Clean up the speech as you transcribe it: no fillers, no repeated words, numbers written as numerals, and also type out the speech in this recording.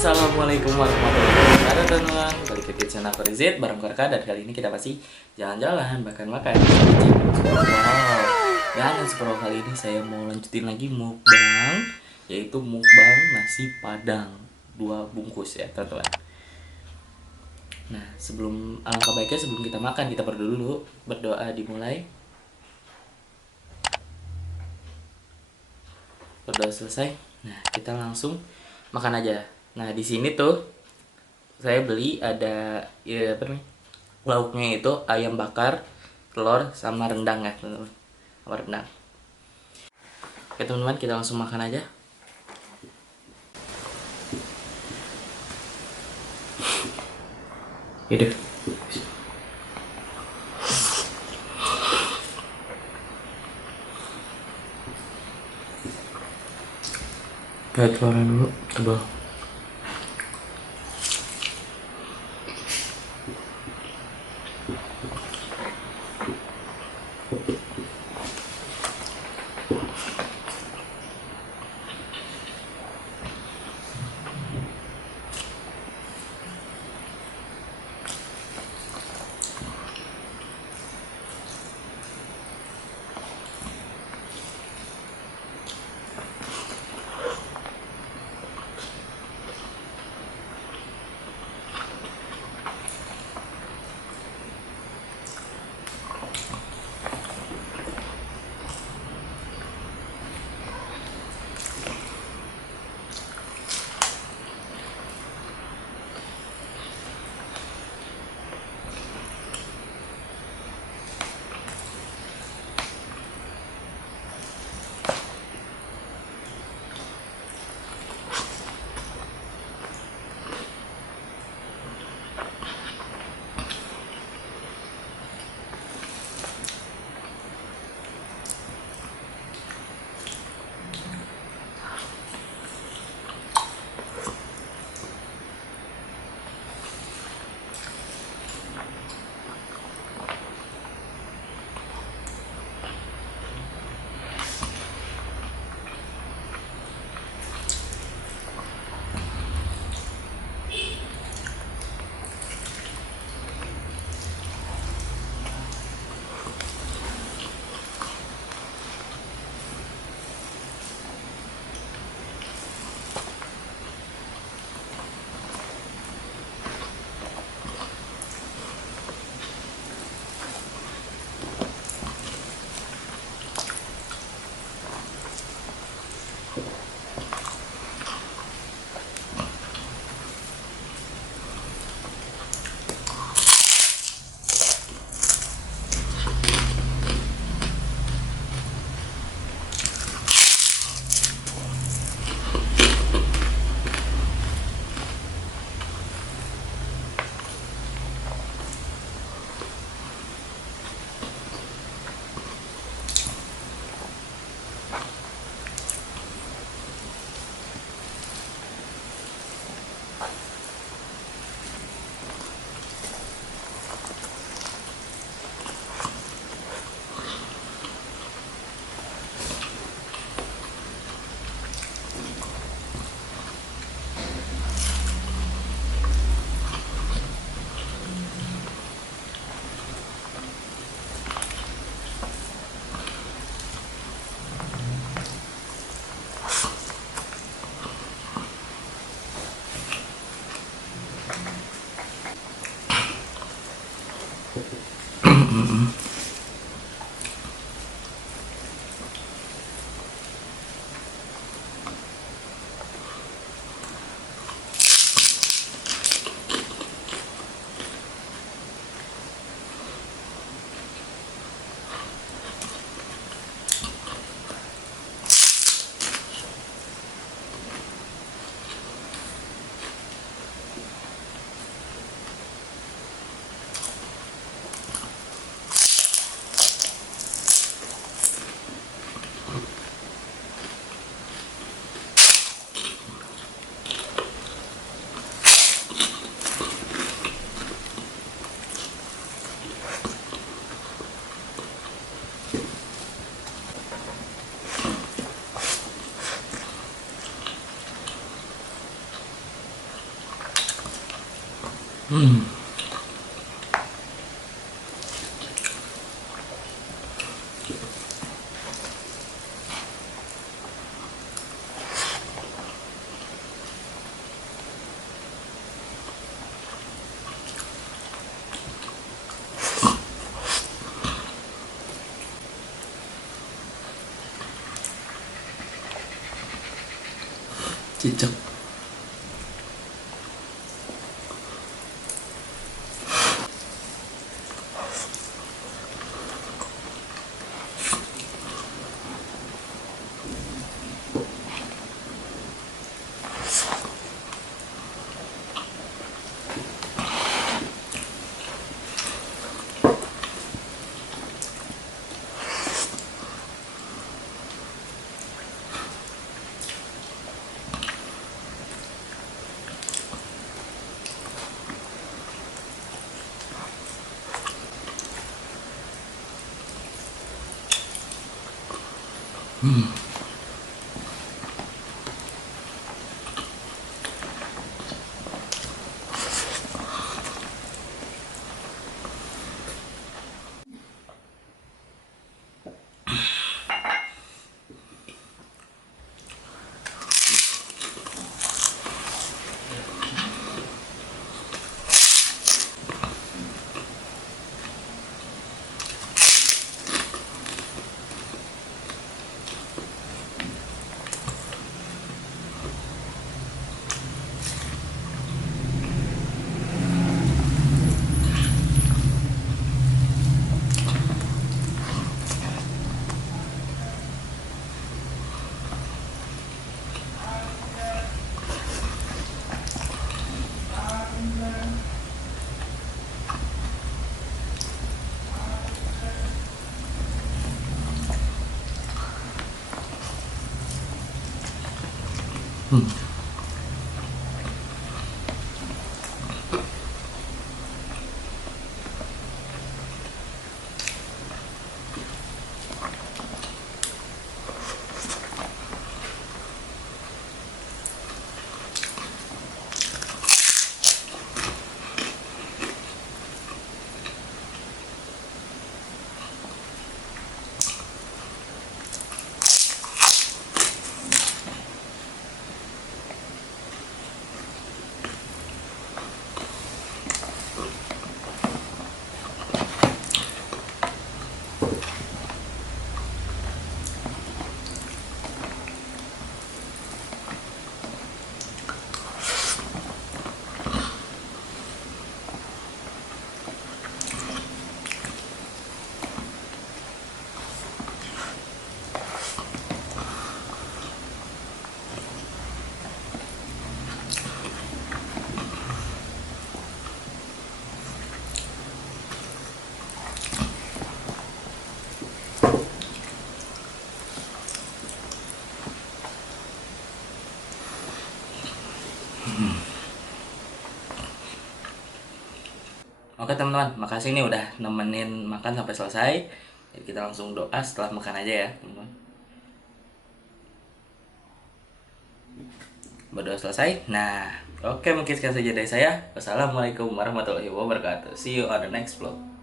Assalamualaikum warahmatullahi wabarakatuh teman-teman. Balik lagi ke channel aku Rizit bareng Korka. Dan kali ini kita pasti jalan-jalan, bahkan makan. Wow. Dan seperti kali ini saya mau lanjutin lagi mukbang, yaitu mukbang nasi padang 2 bungkus ya teman-teman. Nah alangkah baiknya sebelum kita makan kita berdoa dulu. Berdoa dimulai. Berdoa selesai. Nah kita langsung makan aja. Nah di sini tuh saya beli ada ya apa nih, lauknya itu ayam bakar, telur sama rendang ya teman-teman, sama rendang. Oke teman-teman, kita langsung makan aja. Hidup. Kayak telurnya dulu tebal. Hmm. Cicak. Oke teman-teman, makasih nih udah nemenin makan sampai selesai. Jadi kita langsung doa setelah makan aja ya teman-teman. Berdoa selesai. Nah, oke mungkin sekian saja dari saya. Wassalamualaikum warahmatullahi wabarakatuh. See you on the next vlog.